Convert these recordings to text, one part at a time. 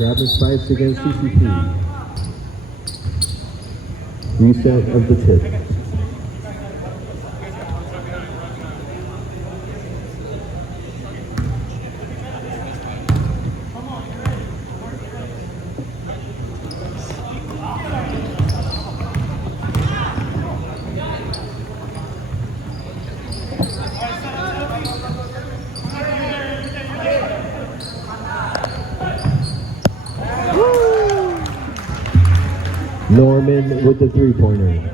Travis fights against CCP. Reset of the tip. Norman with the three-pointer.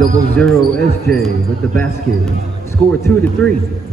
Double zero SJ with the basket. Score 2-3.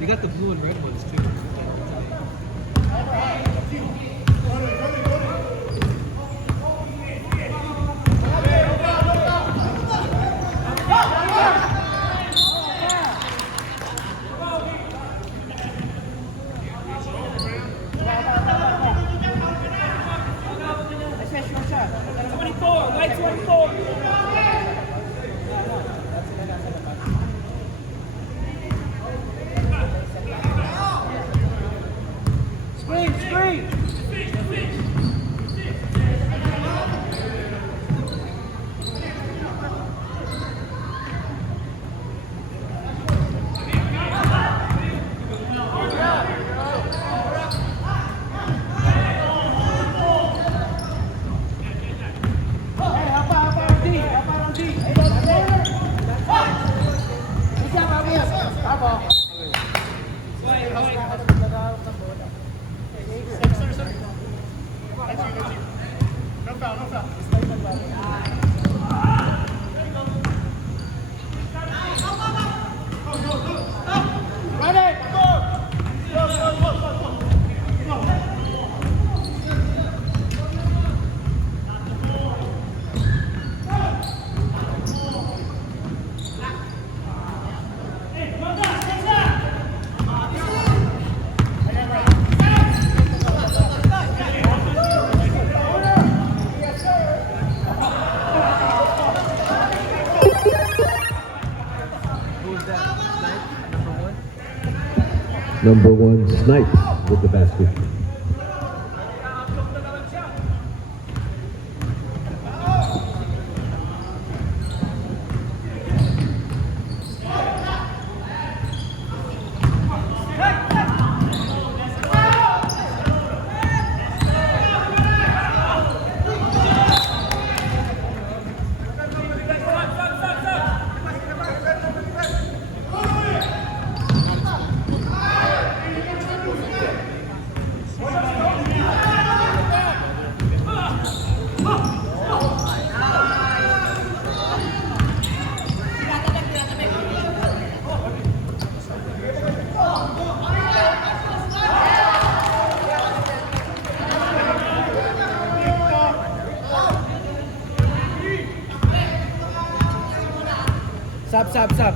They got the blue and red ones too. Who's that? Snipe, number one. Number 1, Snipes with the basket. Sub.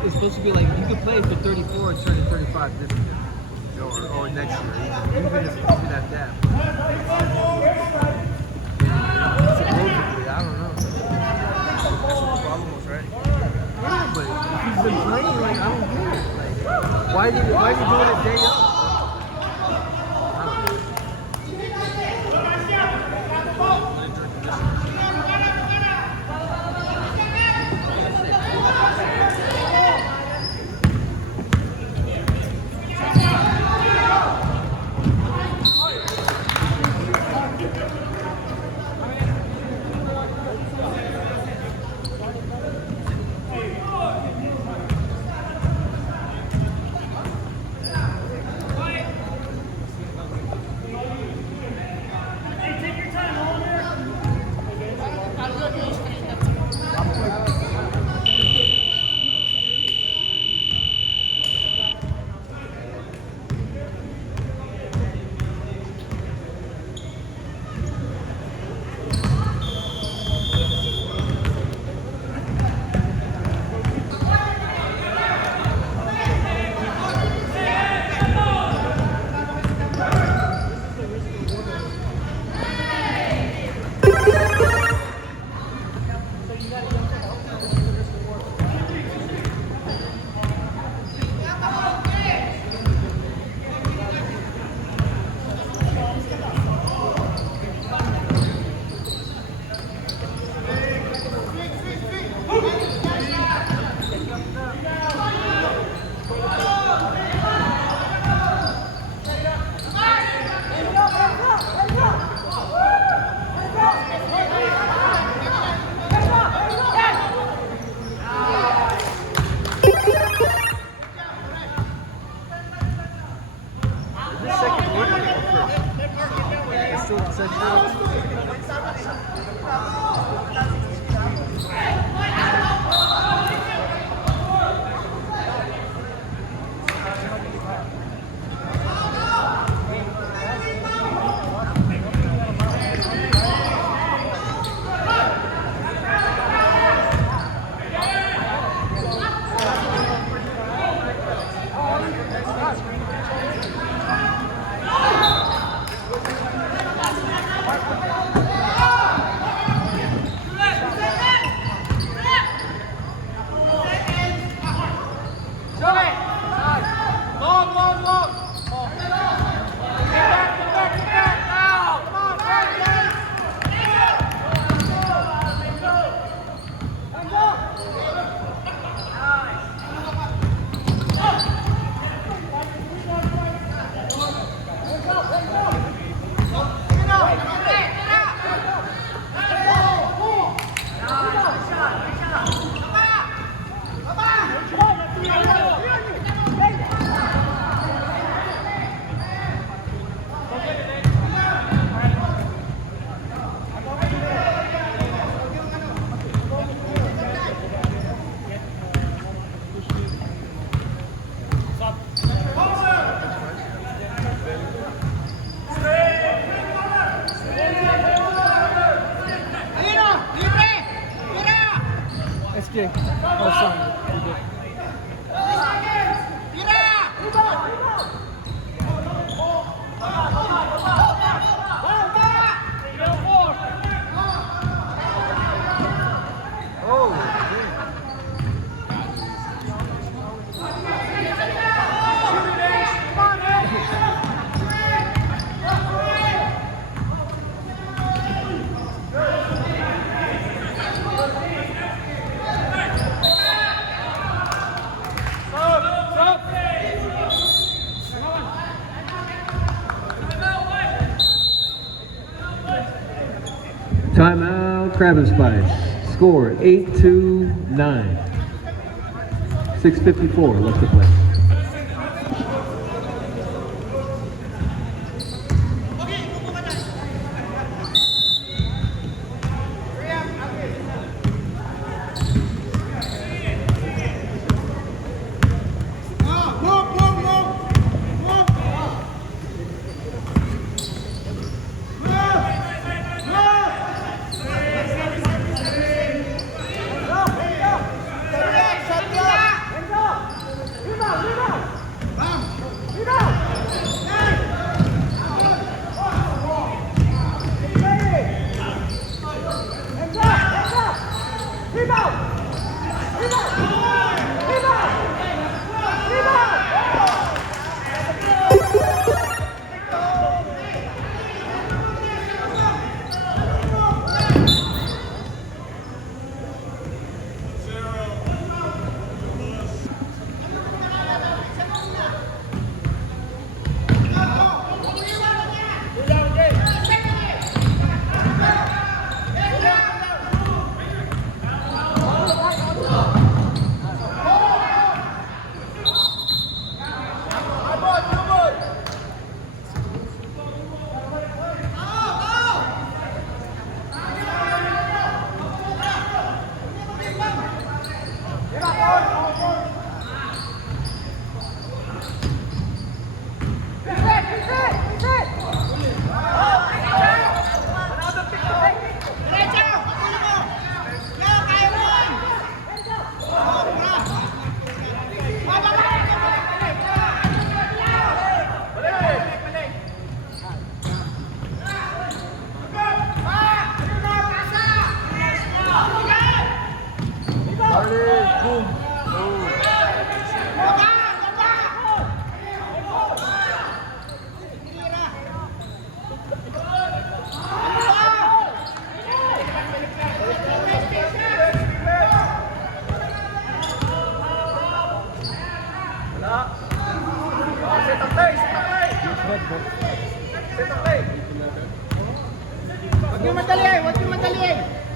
It's supposed to be like you could play for 34 and turn to 35 this year, or next year, even if that gap. Supposedly, I don't know. That's what the problem was, right? Yeah, but if he's been playing, like I don't get it. Like, why are you doing it day up? SJ. Oh, sorry. Timeout, Crab and Spice. Score 8-9. 6:54 left to play.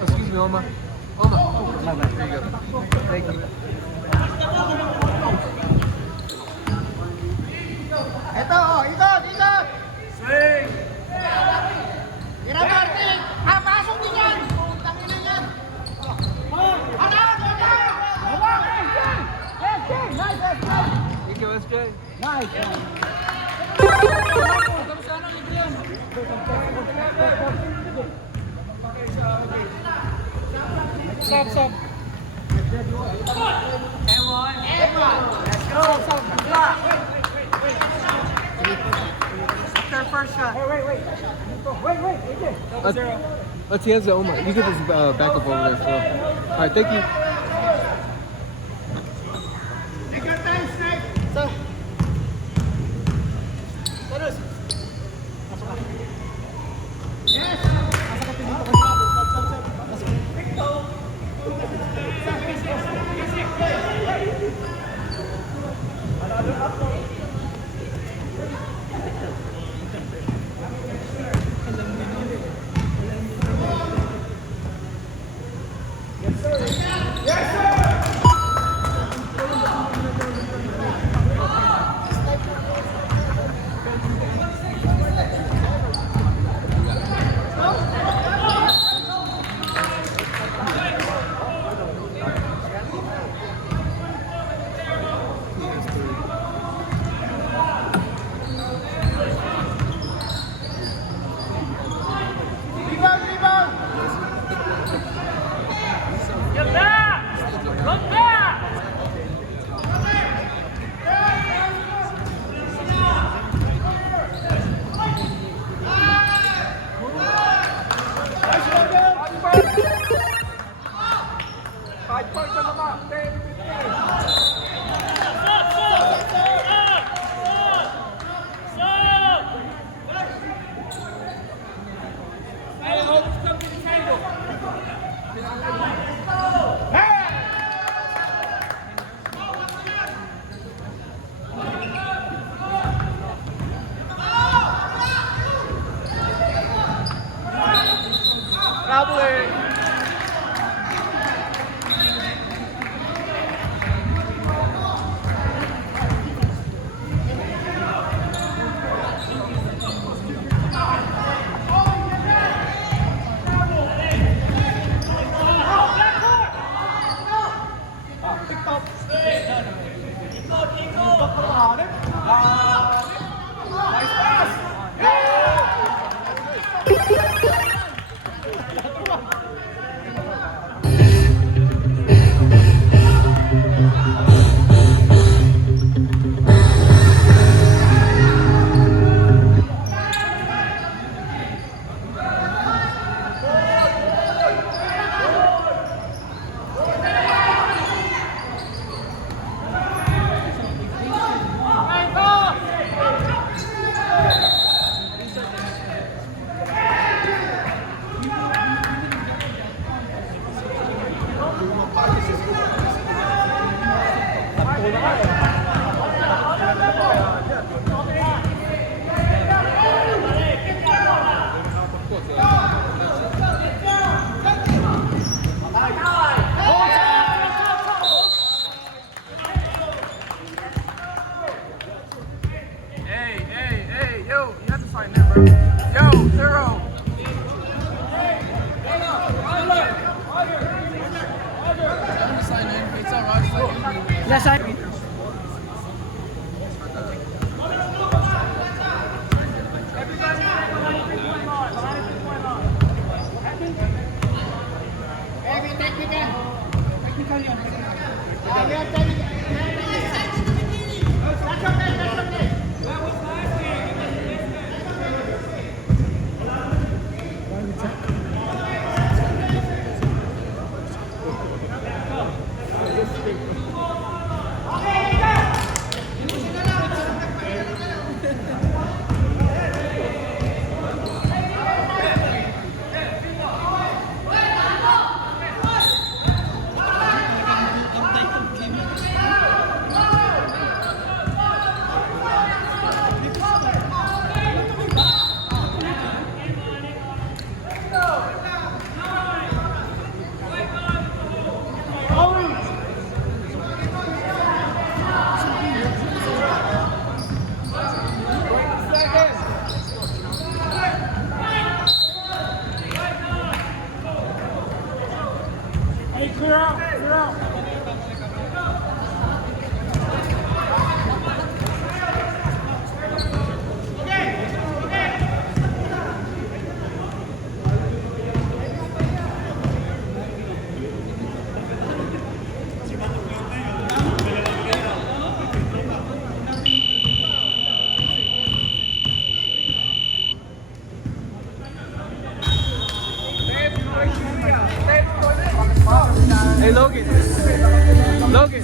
Excuse me, Oma. Oma. There you go. Thank you. Ito, oh, ikot! Swing! Tira Martin! Pasok din yan! Putang ina yan! Thank you, SJ. Stop. After first shot. Let's hands to Oma. You get this back up over there. So. All right, thank you. 5 points on the map. 10, 15. Traveling. Hey, yo, you have to sign in, bro. Yo, Zero. Yes, I. Hey, Logan. Logan.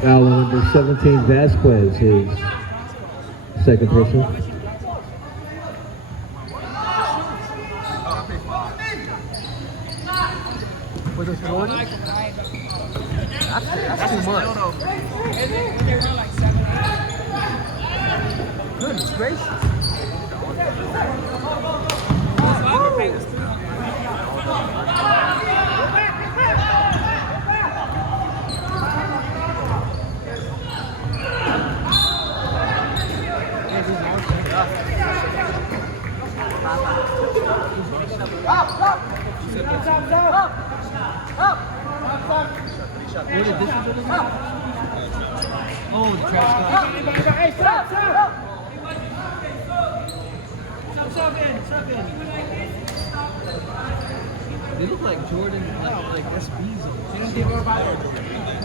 Foul on number 17, Vasquez, his second personal. Was it 40? That's too much. Goodness gracious. Where did this one? Oh, the trash can. They look like Jordan, like SBs almost.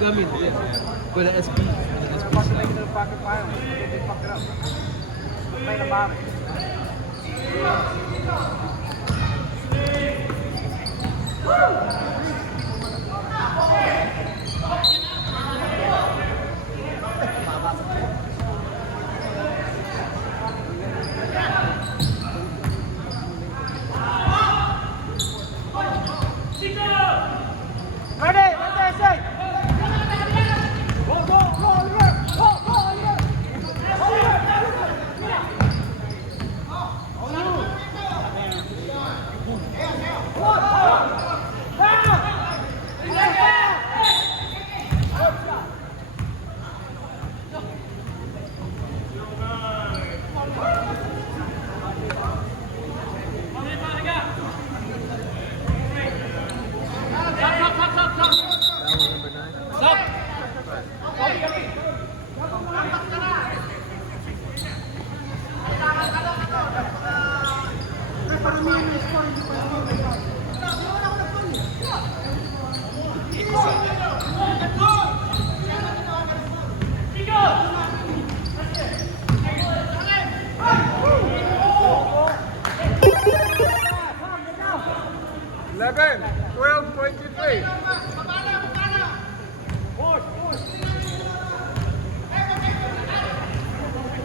I mean, yeah, but an SB.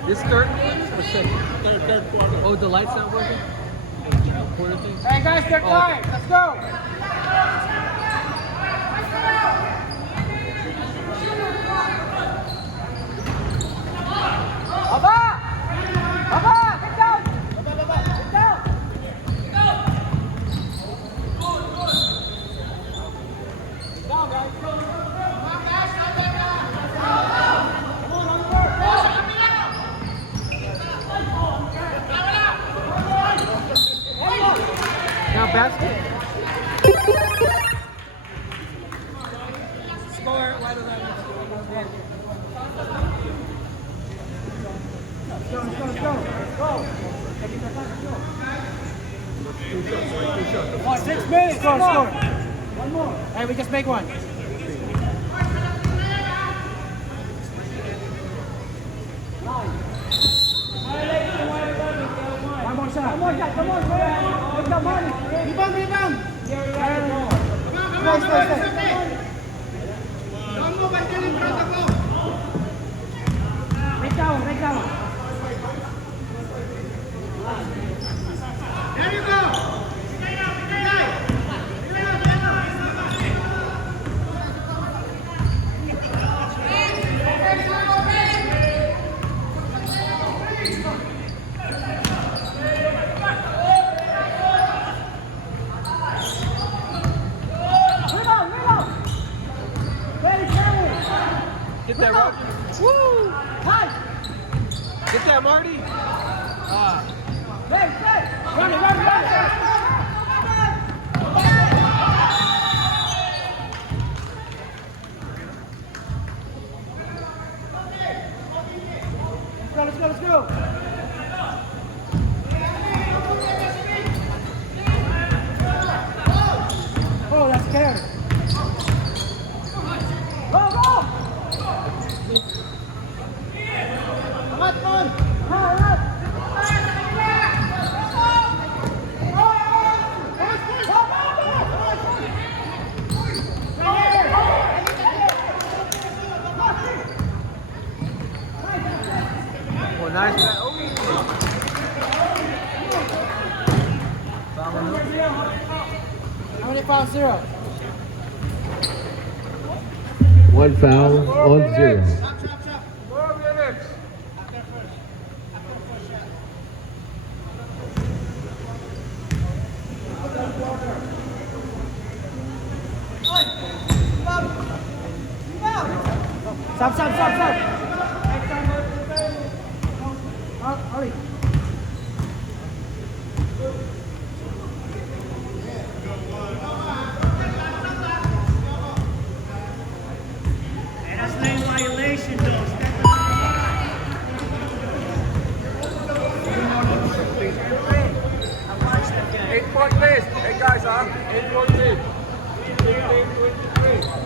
This third or second? Third quarter. Oh, the light's not working? Quarter thing? Hey guys, they're time. Let's go. Baba! Baba! Get down! Get down! Now basket. Score, why do that? Go. 6 minutes. Score. One more. Hey, we just make one. One more shot. Come on. Take the money. Rebound. Stay. Break down. There you go. Get that, Roger. Woo! Get that, Marty. Run. Let's go. Oh, that's carry. Go! Come on. Oh, nice. How many fouls? 0. 1 foul on 0. More minutes. Stop, stop, stop, stop. Hurry. That's lane violation, though. I watched that guy. 8-point lead. Hey guys, 8-point lead. 15-23.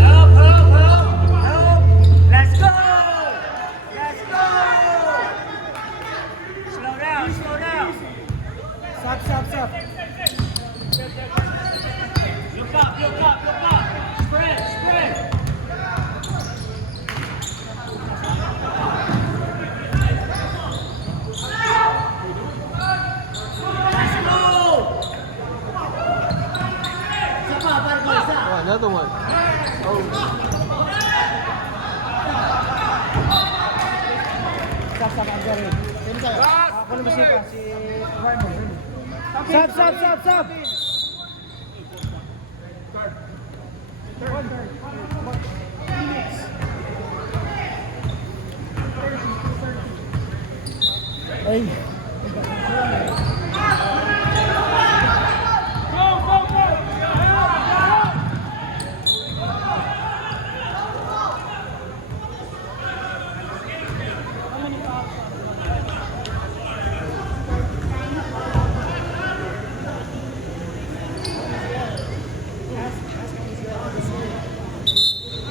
Help, help, help, help. Let's go. Let's go. Slow down, slow down. Stop, stop, stop. Look up, look up, look up. Spread, spread. Let's go. Oh, another one. Stop, stop, I'm sorry. Sino tayo? Ako na basika, si Raymond. Stop, stop, stop, stop. Ay.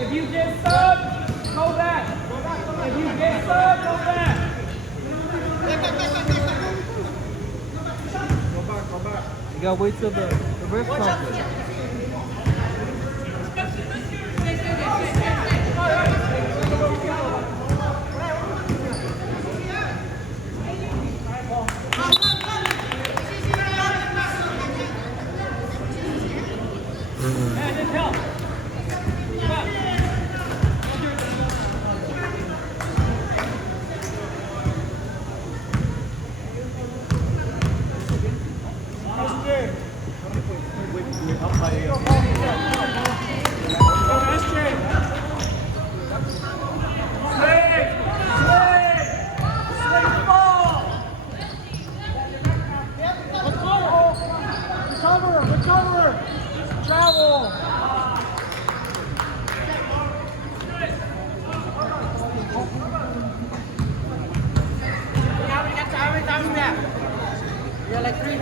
If you get subbed, go back. If you get subbed, go back. You gotta wait till the ref comes. Hey, just help. Recover, recover. Travel. How many times that? Yeah, like 3.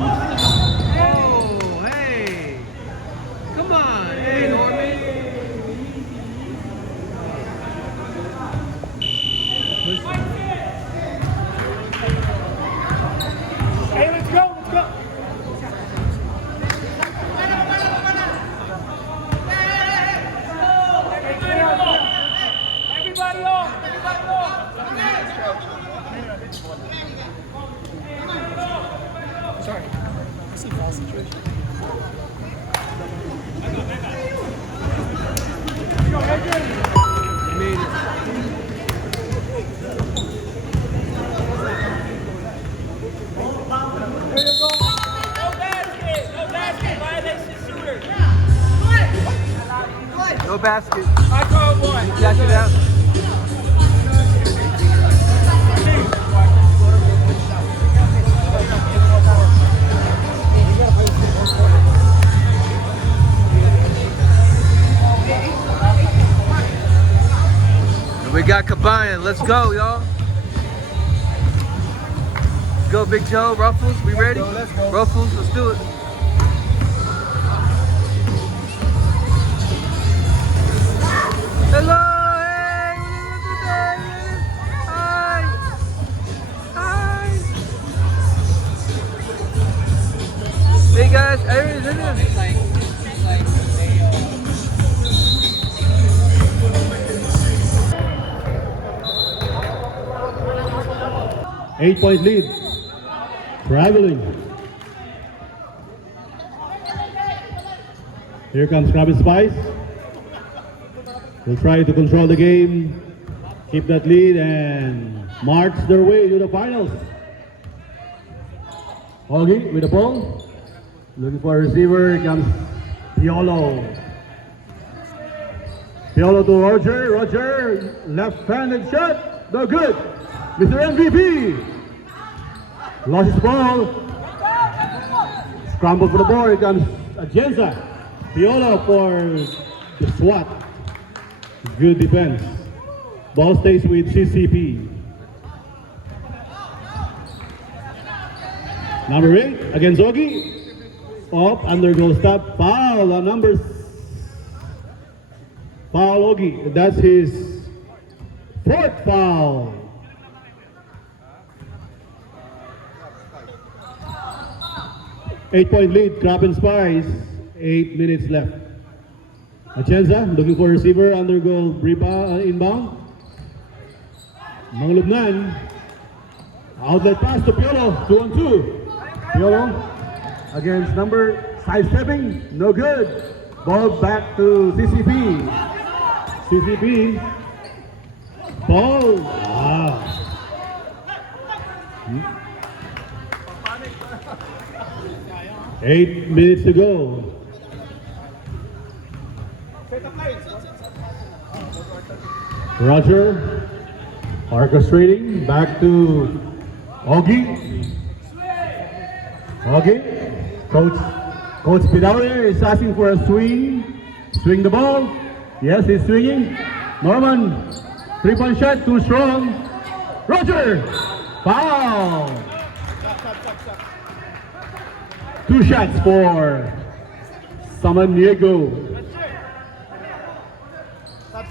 Oh, hey. Come on. Hey, Norman. Hey, let's go, let's go. Everybody on, everybody on. Sorry. I see foul situation. Go, Adrian. Made it. There you go. No basket, violation shooter. No basket. I called one. Catch it out. got Cabañas. Let's go, y'all. Let's go, Big Joe. Ruffles, we ready? Let's go. Ruffles, let's do it. Hello, hey, look at that. Hi. Hi. Hey guys, everybody's in there. 8-point lead. Traveling. Here comes Krabby Spice. Will try to control the game, keep that lead, and march their way to the finals. Augie with the ball. Looking for a receiver. Here comes Piolo. Piolo to Roger. Roger, left-handed shot. No good. Mr. MVP. Lost his ball. Scramble for the ball. Here comes Agenza. Piolo for the SWAT. Good defense. Ball stays with CCP. Number 8 against Augie. Up, undergo stop, foul on numbers. Foul Augie. That's his 4th foul. Eight-point lead, Krabby Spice. 8 minutes left. Atienza looking for a receiver, undergo rebound, inbound. Manglubnan. Outlet pass to Piolo, 2-on-2. Piolo against number sidestepping, no good. Ball back to CCP. CCP. Ball. Wow. 8 minutes to go. Roger orchestrating back to Augie. Augie. Coach Pidauer is asking for a swing. Swing the ball. Yes, he's swinging. Norman, 3-point shot, too strong. Roger. Foul. 2 shots for Samaniego. Stop.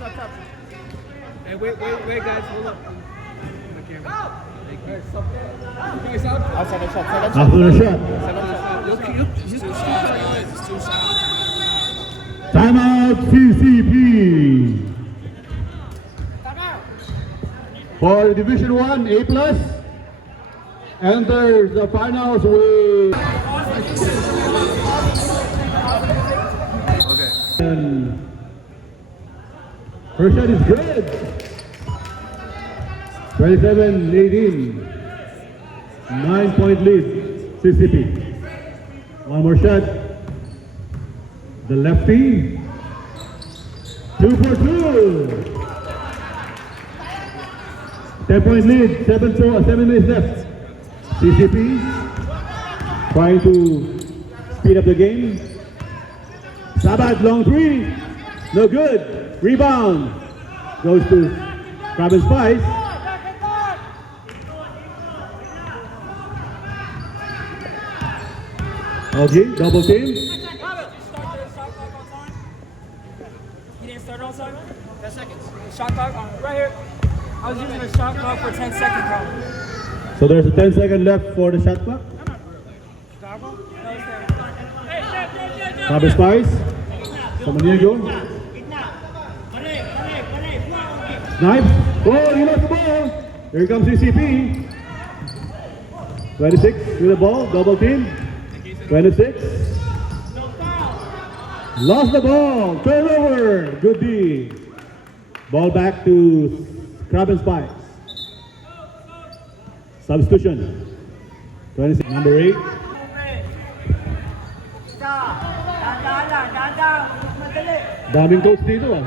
Hey, wait, guys, hold up. Outside the shot. After the shot. Timeout CCP. For Division 1 A+, enters the finals with and first shot is good. 27-18. 9-point lead, CCP. One more shot. The lefty. 2 for 2. 10-point lead, 7 minutes left. CCP trying to speed up the game. Sabat, long 3. No good. Rebound. Goes to Krabby Spice. Okay, double team. You didn't start on time? 10 seconds. Shot clock right here. I was using a shot clock for 10 seconds, probably. So there's a 10 seconds left for the shot clock. Krabby Spice. Samaniego. Knife. Oh, he lost the ball. Here comes CCP. 26 with the ball, double team. 26. Lost the ball. Turnover. Good D. Ball back to Krabby Spice. Substitution. 26. Number 8. Daming coach dito ah.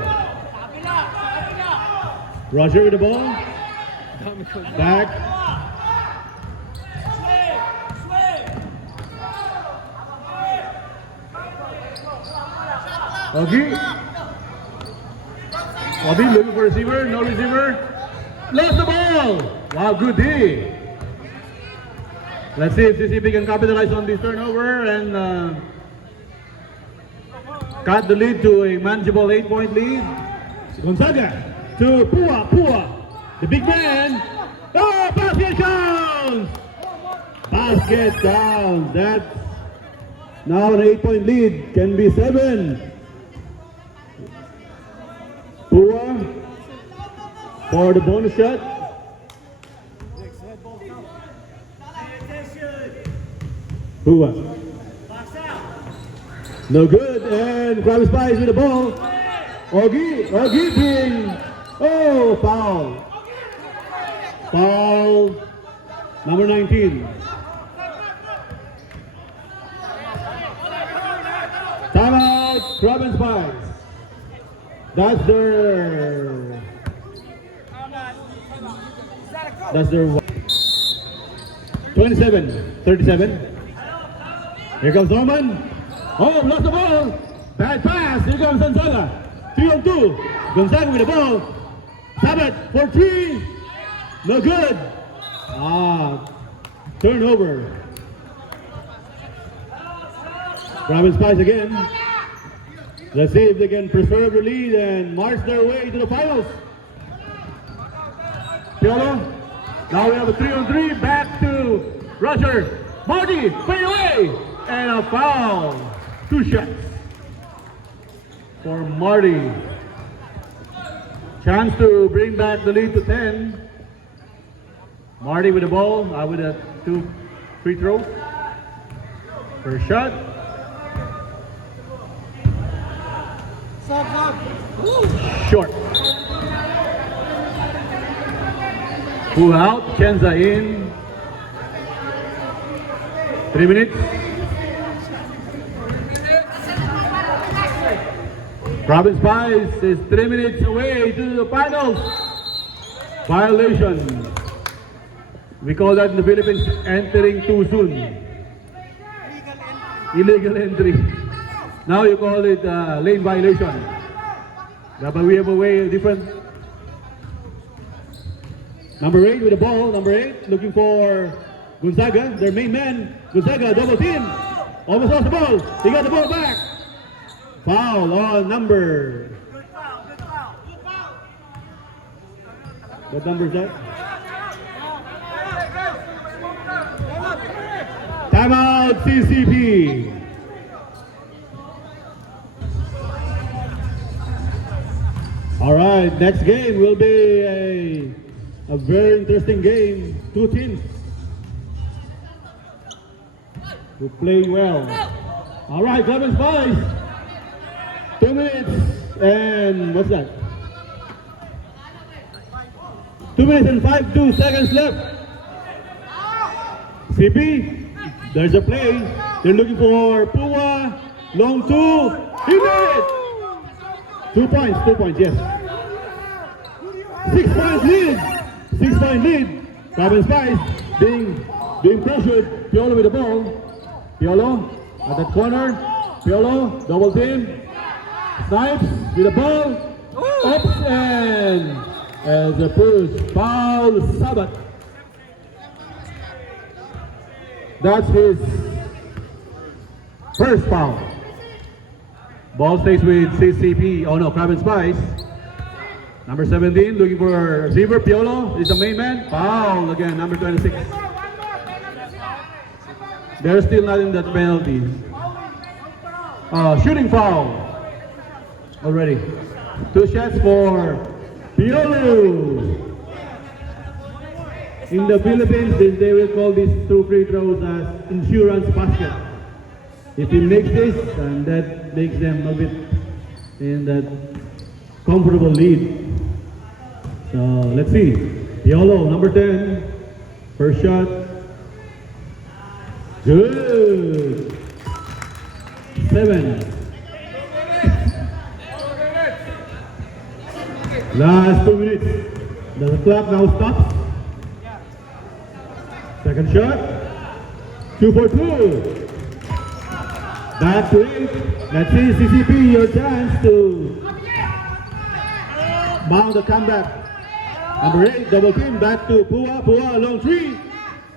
Roger with the ball. Back. Okay. Obi looking for receiver, no receiver. Lost the ball. Wow, good D. Let's see if CCP can capitalize on this turnover and cut the lead to a manageable 8-point lead. Gonzaga to Pua, the big man. Oh, basket counts! Basket counts. That's now an 8-point lead. Can be 7. Pua for the bonus shot. Pua. No good, and Krabby Spice with the ball. Ogi being, oh, foul. Foul, number 19. Timeout, Krabby Spice. That's their 27-37. Here comes Norman. Oh, lost the ball. Bad pass. Here comes Gonzaga. 3-on-2. Gonzaga with the ball. Sabat for 3. No good. Turnover. Krabby Spice again. Let's see if they can preserve the lead and march their way to the finals. Piolo. Now we have a 3-on-3. Back to Roger. Marty, fade away. And a foul. 2 shots for Marty. Chance to bring back the lead to 10. Marty with the ball, with a 2 free throws. First shot. Short. Pull out, Kenza in. 3 minutes. Krabby Spice is 3 minutes away to the finals. Violation. We call that in the Philippines entering too soon. Illegal entry. Now you call it lane violation. But we have a way different. Number 8 with the ball. Number 8 looking for Gonzaga, their main man. Gonzaga double team. Almost lost the ball. He got the ball back. Foul on number. What number is that? Timeout CCP. All right, next game will be a very interesting game. 2 teams who play well. All right, Krabby Spice. 2 minutes and what's that? 2 minutes and 52 seconds left. CP, there's a play. They're looking for Pua. Long 2. He made it! 2 points, yes. 6 point lead. 6 point lead. Krabby Spice being pressured. Piolo with the ball. Piolo at that corner. Piolo, double team. Snipes with the ball. Ups and as a push. Foul Sabat. That's his first foul. Ball stays with CCP. Oh no, Krabby Spice. Number 17 looking for a receiver. Piolo is the main man. Foul again, number 26. They're still not in that penalty. Shooting foul already. 2 shots for Piolo. In the Philippines, they will call these 2 free throws as insurance basket. If he makes this, and that makes them a bit in that comfortable lead. So let's see. Piolo, number 10. First shot. Good. 7. Last 2 minutes. The clock now stops. Second shot. 2 for 2. Back to it. Let's see, CCP, your chance to Mount the comeback. Number 8, double team, back to Pua. Pua, long three.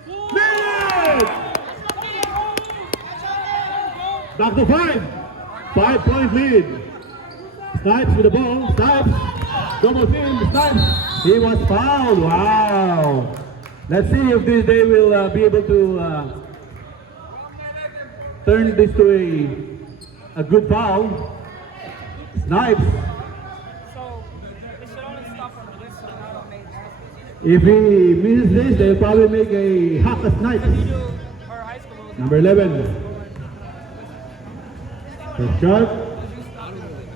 Made it! Back to 5. 5-point lead. Snipes with the ball. Snipes. Double team. Snipes. He was fouled. Wow. Let's see if this day will be able to turn this to a good foul. Snipes. So, they should only stop on this one, not on major. If he misses this, they'll probably make a hack a Snipes. You do, or high school. Number 11. First shot.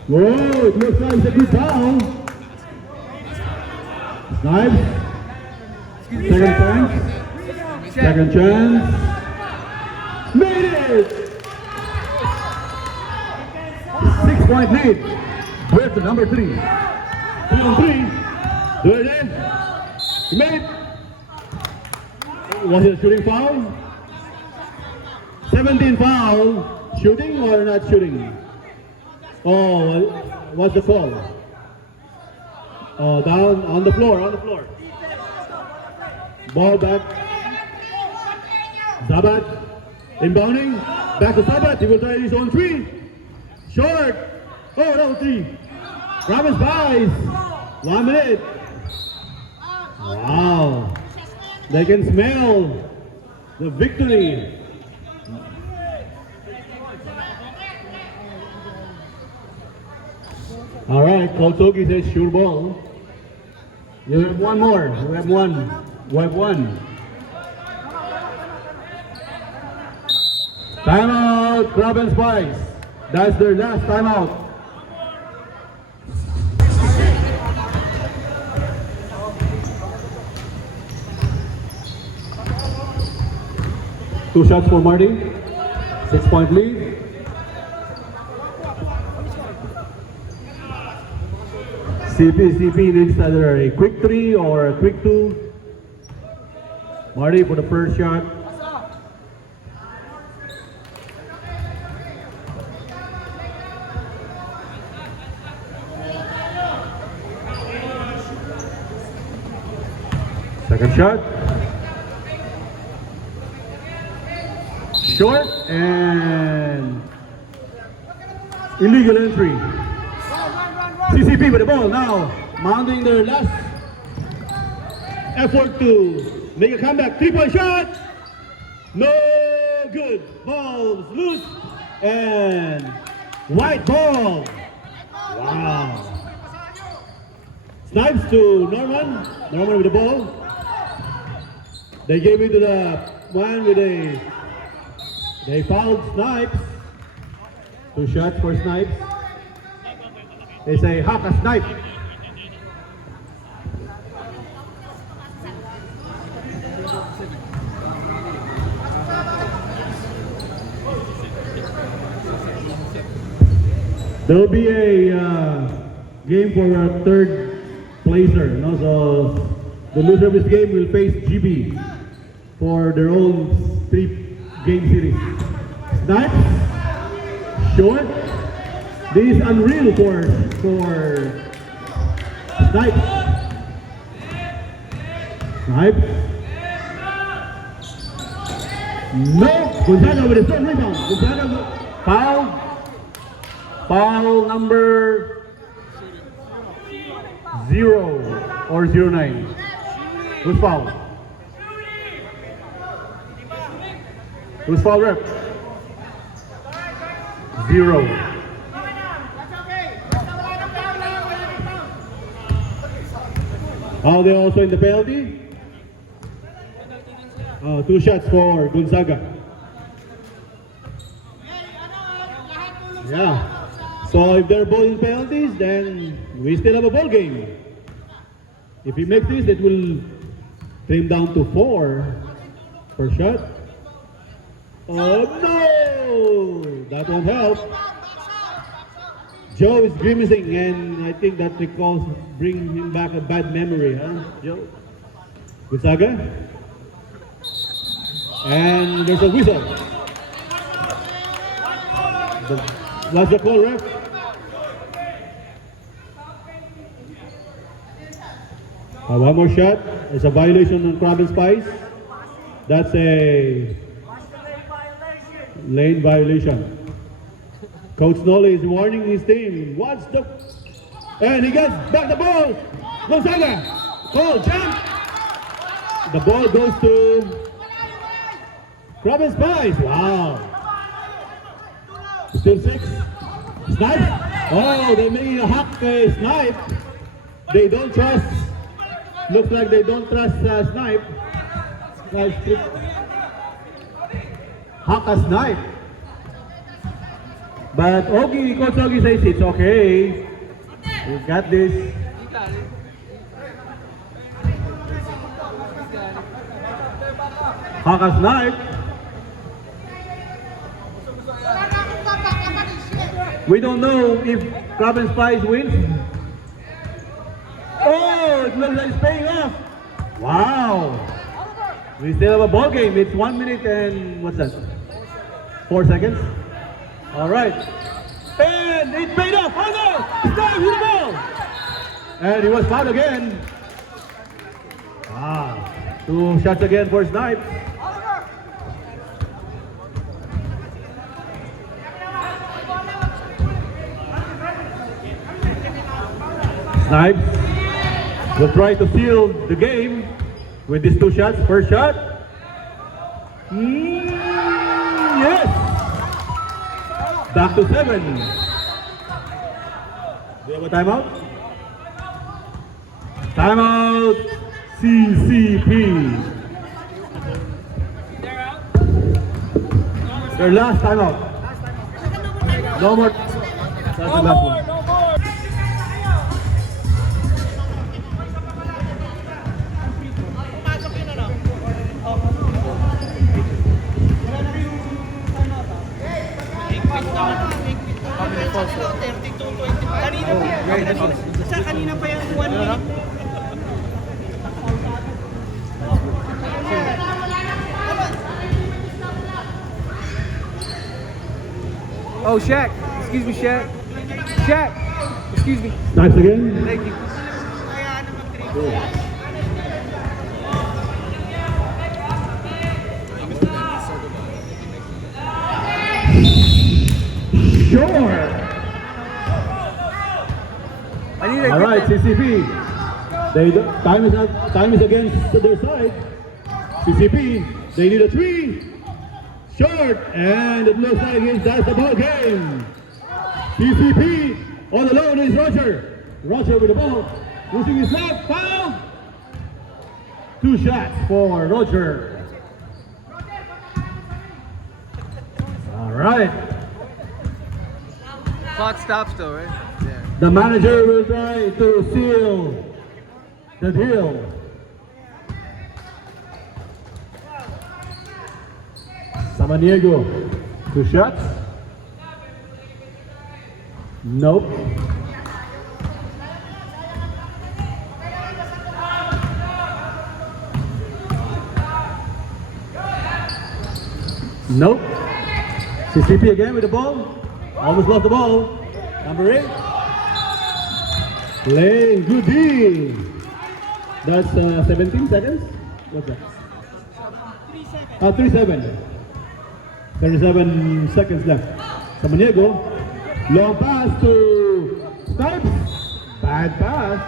Whoa, it looks like it's a good foul. Snipes. Second chance. Second chance. Made it! 6-point lead. With the number 3. 3 on 3. Do it again. He made it. Was it a shooting foul? 17 foul. Shooting or not shooting? Oh, what's the call? Oh, down on the floor, Ball back. Zabat. Inbounding. Back to Zabat. He will try his own 3. Short. Oh, no, 3. Ramos buys. 1 minute. Wow. They can smell the victory. All right, Coach Ogie says sure ball. You have one more. You have one. You have one. Timeout, Crab and Spice. That's their last timeout. Two shots for Marty. 6-point lead. CP needs either a quick 3 or a quick 2. Marty for the first shot. Second shot. Short and illegal entry. CCP with the ball now, mounting their last effort to make a comeback. 3-point shot. No good. Ball's loose and white ball. Wow. Snipes to Norman. Norman with the ball. They gave it to the one with a. They fouled Snipes. 2 shots for Snipes. They say hack a snipe. There will be a game for a third placer. You know, so the loser of this game will face GB for their own 3-game series. Snipes, short. This is unreal for Snipes. Snipes. No, Gonzaga with a strong rebound. Gonzaga foul. Foul number 0 or 09. Who's foul? Who's foul rep? 0. Are they also in the penalty? 2 shots for Gonzaga. Yeah. So if they're both in penalties, then we still have a ball game. If he makes this, it will trim down to 4 per shot. Oh no! That won't help. Joe is grimacing, and I think that recalls, bring him back a bad memory, huh, Joe? Gonzaga. And there's a whistle. What's the call, ref? One more shot. It's a violation on Crab and Spice. That's a lane violation. Coach Noli is warning his team. What's the... And he gets back the ball. Gonzaga. Oh, jump. The ball goes to Crab and Spice. Wow. Still 6. Snipe. Oh, they made a hack Snipe. They don't trust. Looks like they don't trust Snipe. Hack a Snipe. But Ogie, Coach Ogie says it's okay. We got this. You got it. Hack a Snipe. We don't know if Crab and Spice wins. Oh, it looks like it's paying off. Wow. We still have a ball game. It's 1 minute and what's that? 4 seconds. All right. And it paid off. Oh no! Stop with the ball. And he was fouled again. Ah, 2 shots again for Snipe. Snipes will try to seal the game with these 2 shots. First shot. Yes! Back to 7. Do you have a timeout? Timeout CCP. They're out. Their last timeout. No more. That's the No last more, one. no more. Kanina pa yung 1 minute. Oh, Shaq. Excuse me, Shaq. Shaq. Excuse me. Snipes again. Thank you. Sure. I need to All get right, that. CCP. Time is against their side. CCP. They need a 3. Short, and it looks like that's the ball game. CCP on the loan is Roger. Roger with the ball, losing his left, foul. 2 shots for Roger. All right. Clock stops though, right? Yeah. The manager will try to seal the deal. Samaniego, 2 shots. Nope. Nope. CCP again with the ball. Almost lost the ball. Number 8. Playing good D. That's 17 seconds. What's that? 3-7. 37 seconds left. Samaniego. Long pass to Snipes. Bad pass.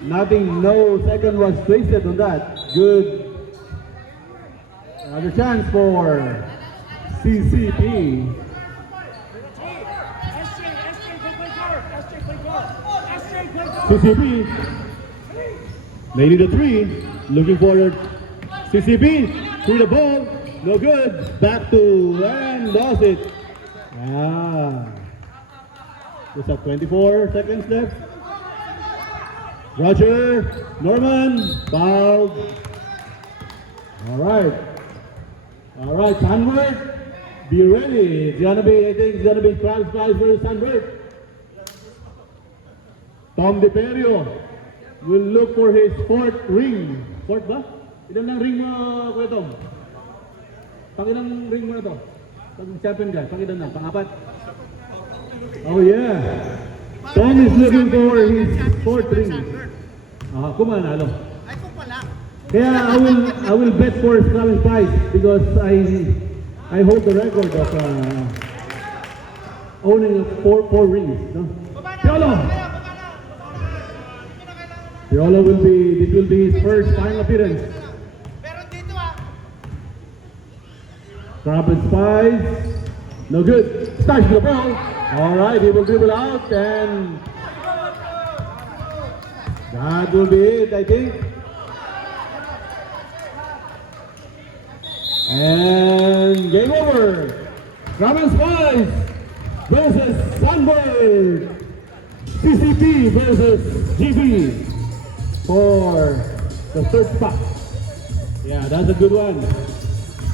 Nothing, no second was wasted on that. Good. Another chance for CCP. CCP. They need a 3. Looking forward. CCP. Through the ball. No good. Back to and lost it. Just have 24 seconds left. Roger. Norman. Fouled. All right, Sandberg. Be ready. It's gonna be, I think it's gonna be Crab Spice versus Sandberg. Tom DePerio will look for his 4th ring. 4th ba? Ilan lang ring mo, Kuya Tom? Pangilang ring mo na to? Pag champion ka, pangilan na? Pang-4? Oh yeah. Tom is looking for his 4th ring. Kuma nanalo. Kaya I will bet for scrum and prize because I hold the record of owning four rings. No? Piolo this will be his first final appearance. Scrum and prize. No good. Starts the ball. All right, he will dribble out and that will be it, I think. And game over. Ramen Spice versus Sunbird. CCP versus GB for the third spot. Yeah, that's a good one.